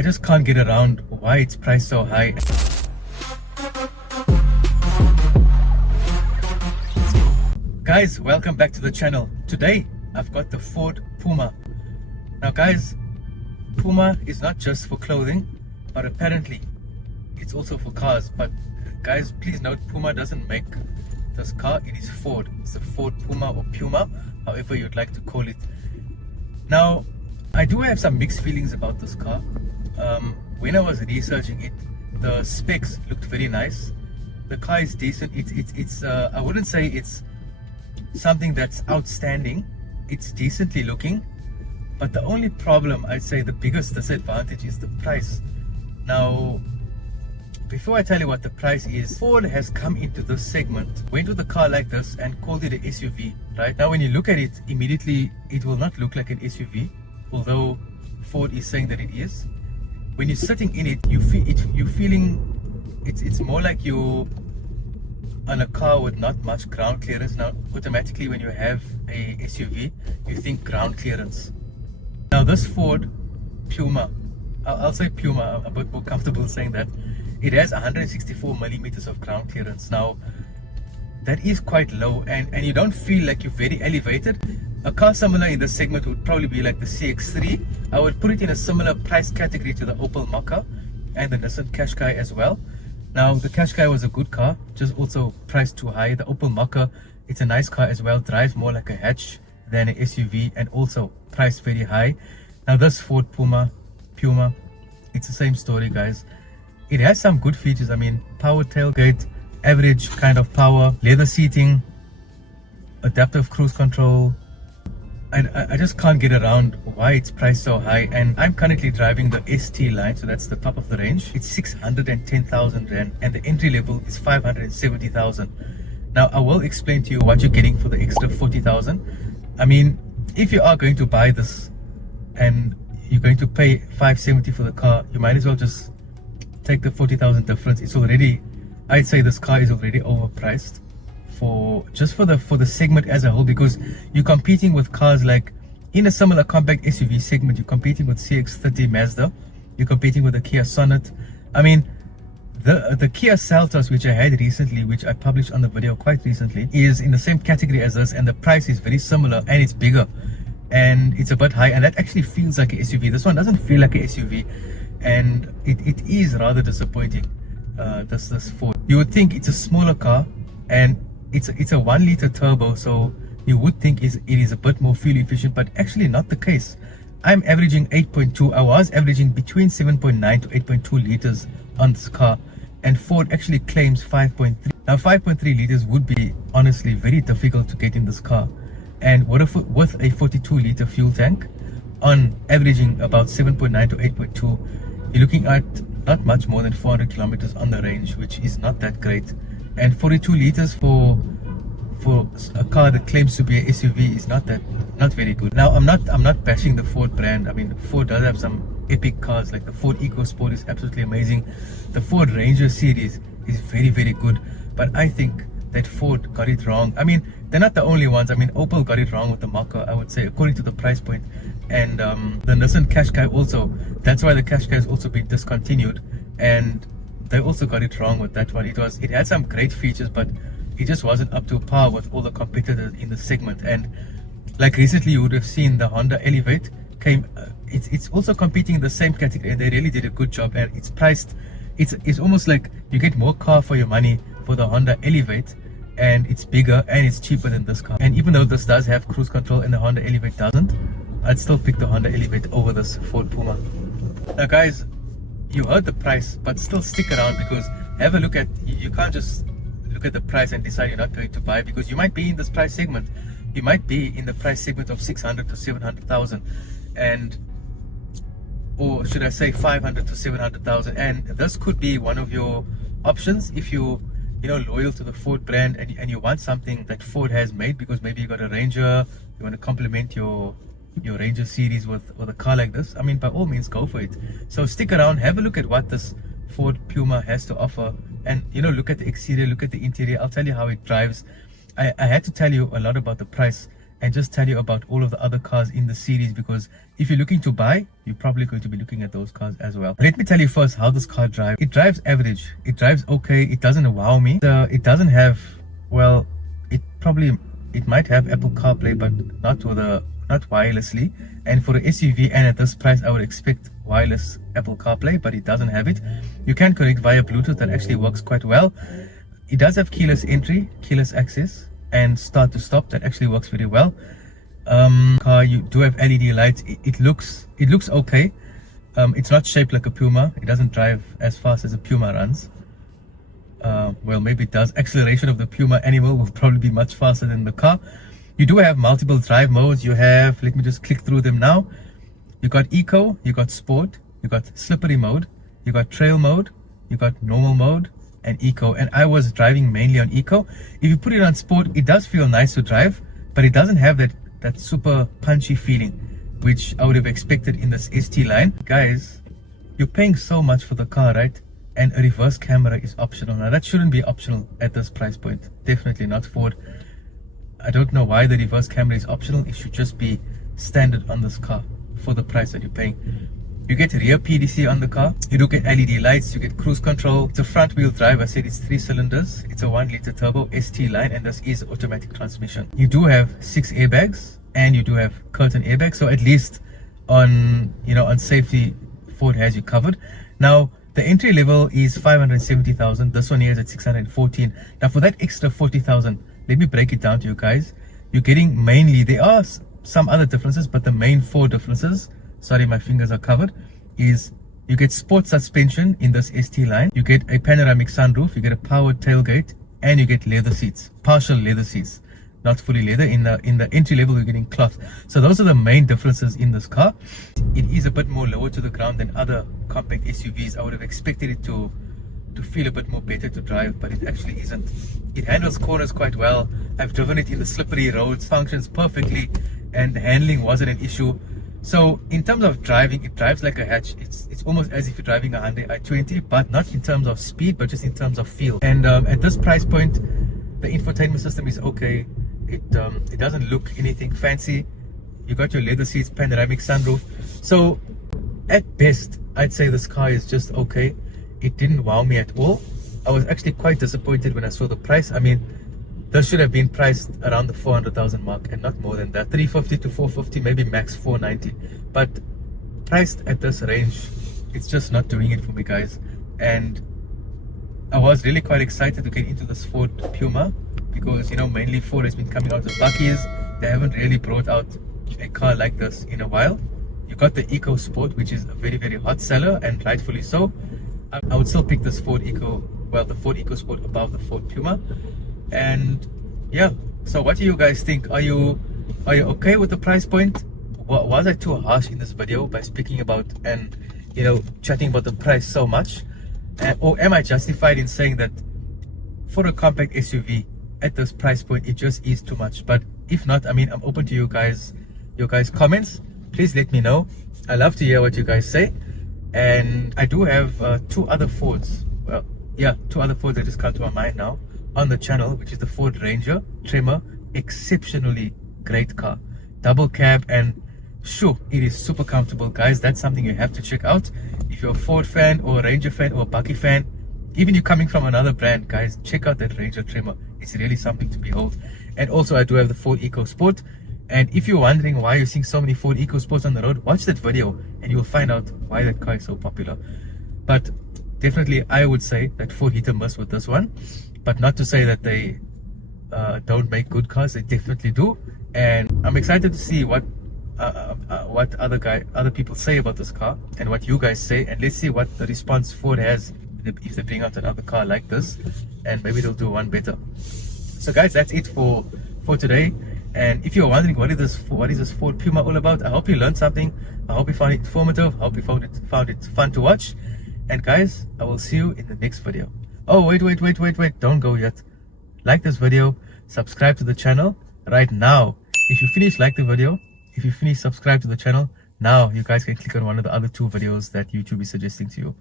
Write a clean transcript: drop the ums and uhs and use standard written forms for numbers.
I just can't get around why it's priced so high. Guys, welcome back to the channel. Today I've got the Ford Puma. Now guys, Puma is not just for clothing, but apparently it's also for cars. But guys, please note, Puma doesn't make this car. It is Ford. It's a Ford Puma or Puma, however you'd like to call it. Now I do have some mixed feelings about this car. When I was researching it, the specs looked very nice. The car is decent. It's I wouldn't say it's something that's outstanding. It's decently looking, but the only problem, I'd say the biggest disadvantage, is the price. Now before I tell you what the price is, Ford has come into this segment, went with a car like this and called it an SUV. Right now when you look at it, immediately it will not look like an SUV, although Ford is saying that it is. When you're sitting in it, it's more like you're on a car with not much ground clearance. Now automatically when you have a SUV, you think ground clearance. Now this Ford Puma, I'll say Puma, I'm a bit more comfortable saying that, it has 164 millimeters of ground clearance. Now that is quite low, and you don't feel like you're very elevated. A car similar in this segment would probably be like the CX-3. I would put it in a similar price category to the Opel Mokka and the Nissan Qashqai as well. Now the Qashqai was a good car, just also priced too high. The Opel Mokka, it's a nice car as well, drives more like a hatch than an SUV, and also priced very high. Now this Ford Puma, it's the same story guys. It has some good features. I mean, power tailgate, average kind of power, leather seating, adaptive cruise control. I just can't get around why it's priced so high. And I'm currently driving the ST line, so that's the top of the range. It's 610,000 rand, and the entry level is 570,000. Now I will explain to you what you're getting for the extra 40,000. I mean, if you are going to buy this and you're going to pay 570 for the car, you might as well just take the 40,000 difference. It's already, I'd say this car is already overpriced for the segment as a whole, because you're competing with cars like, in a similar compact SUV segment, you're competing with CX-30 Mazda, you're competing with the Kia Sonet. I mean, the Kia Seltos, which I had recently, which I published on the video quite recently, is in the same category as this, and the price is very similar, and it's bigger and it's a bit high, and that actually feels like an SUV. This one doesn't feel like an SUV, and it is rather disappointing. This Ford, you would think it's a smaller car, and it's a 1 liter turbo, so you would think it is a bit more fuel efficient, but actually not the case. I'm averaging 8.2. I was averaging between 7.9 to 8.2 liters on this car, and Ford actually claims 5.3. Now 5.3 liters would be honestly very difficult to get in this car, and with a 42 liter fuel tank, on averaging about 7.9 to 8.2, you're looking at not much more than 400 kilometers on the range, which is not that great. And 42 liters for a car that claims to be an SUV is not very good. Now I'm not bashing the Ford brand. I mean, Ford does have some epic cars, like the Ford EcoSport is absolutely amazing. The Ford Ranger series is very good, but I think that Ford got it wrong. I mean, they're not the only ones. I mean, Opel got it wrong with the Mokka, I would say, according to the price point. And the Nissan Qashqai also, that's why the Qashqai has also been discontinued, and they also got it wrong with that one. It had some great features, but it just wasn't up to par with all the competitors in the segment. And like recently you would have seen the Honda Elevate came, it's also competing in the same category, and they really did a good job. And it's priced, it's almost like you get more car for your money for the Honda Elevate, and it's bigger and it's cheaper than this car. And even though this does have cruise control and the Honda Elevate doesn't, I'd still pick the Honda Elevate over this Ford Puma. Now guys, you heard the price, but still stick around, because have a look at, you can't just look at the price and decide you're not going to buy, because you might be in this price segment. You might be in the price segment of 600 to 700,000, and or should I say 500 to 700,000, and this could be one of your options if you loyal to the Ford brand, and you want something that Ford has made, because maybe you got a Ranger, you want to complement your Ranger series with a car like this. I mean, by all means, go for it. So stick around, have a look at what this Ford Puma has to offer, and look at the exterior, look at the interior. I'll tell you how it drives. I had to tell you a lot about the price, and just tell you about all of the other cars in the series, because if you're looking to buy, you're probably going to be looking at those cars as well. Let me tell you first how this car drives. It drives average. It drives okay. It doesn't wow me. It doesn't have, well, it might have Apple CarPlay, but not wirelessly. And for an SUV and at this price, I would expect wireless Apple CarPlay, but it doesn't have it. You can connect via Bluetooth. That actually works quite well. It does have keyless entry, keyless access, and start to stop. That actually works very well. Car, you do have LED lights. It looks okay. It's not shaped like a Puma. It doesn't drive as fast as a Puma runs. Well, maybe it does. Acceleration of the Puma animal will probably be much faster than the car. You do have multiple drive modes. You have, let me just click through them now. You got Eco, you got Sport, you got Slippery mode, you got Trail mode, you got Normal mode, and Eco. And I was driving mainly on Eco. If you put it on Sport, it does feel nice to drive, but it doesn't have that super punchy feeling, which I would have expected in this ST line. Guys, you're paying so much for the car, right? And a reverse camera is optional. Now that shouldn't be optional at this price point. Definitely not. Ford, I don't know why the reverse camera is optional. It should just be standard on this car for the price that you're paying. You get rear PDC on the car. You do get LED lights. You get cruise control. It's a front wheel drive. I said it's 3 cylinders. It's a 1-liter turbo ST line, and this is automatic transmission. You do have 6 airbags, and you do have curtain airbags. So at least on safety, Ford has you covered. Now the entry level is 570,000. This one here is at 614. Now for that extra 40,000, let me break it down to you guys. You're getting mainly, there are some other differences, but the main 4 differences, sorry my fingers are covered, is you get sport suspension in this ST line, you get a panoramic sunroof, you get a powered tailgate, and you get leather seats, partial leather seats, not fully leather. In the entry level you're getting cloth. So those are the main differences in this car. It is a bit more lower to the ground than other compact SUVs. I would have expected it to feel a bit more better to drive, but it actually isn't. It handles corners quite well. I've driven it in the slippery roads, functions perfectly, and the handling wasn't an issue. So in terms of driving, it drives like a hatch. It's almost as if you're driving a Hyundai i20, but not in terms of speed, but just in terms of feel. And at this price point, the infotainment system is okay. It doesn't look anything fancy. You got your leather seats, panoramic sunroof. So at best, I'd say this car is just okay. It didn't wow me at all. I was actually quite disappointed when I saw the price. I mean, this should have been priced around the 400,000 mark and not more than that. 350 to 450, maybe max 490. But priced at this range, it's just not doing it for me, guys. And I was really quite excited to get into this Ford Puma, because mainly Ford has been coming out of bakkies. They haven't really brought out a car like this in a while. You got the Eco Sport, which is a very, very hot seller, and rightfully so. I would still pick this Ford Eco, well, the Ford Eco Sport above the Ford Puma. And yeah, so what do you guys think? Are you okay with the price point? Was I too harsh in this video by speaking about and chatting about the price so much? Or am I justified in saying that for a compact SUV at this price point, it just is too much? But if not, I mean, I'm open to your guys' comments. Please let me know. I love to hear what you guys say. And I do have 2 other Fords. Well, yeah, 2 other Fords that just come to my mind now on the channel, which is the Ford Ranger Tremor. Exceptionally great car, double cab, and sure, it is super comfortable, guys. That's something you have to check out if you're a Ford fan or a Ranger fan or a Bakkie fan. Even you coming from another brand, guys, check out that Ranger Tremor. It's really something to behold. And also I do have the Ford Eco Sport. And if you're wondering why you're seeing so many Ford Eco Sports on the road, watch that video and you'll find out why that car is so popular. But definitely I would say that Ford hit or miss with this one, but not to say that they don't make good cars. They definitely do. And I'm excited to see what other people say about this car and what you guys say, and let's see what the response Ford has if they bring out another car like this, and maybe they'll do one better. So guys, that's it for today. And if you're wondering what is this Ford Puma all about, I hope you learned something. I hope you found it informative. I hope you found it fun to watch. And guys, I will see you in the next video. Oh, wait, don't go yet. Like this video, subscribe to the channel right now. If you finish like the video, if you finish subscribe to the channel, now you guys can click on one of the other 2 videos that YouTube is suggesting to you.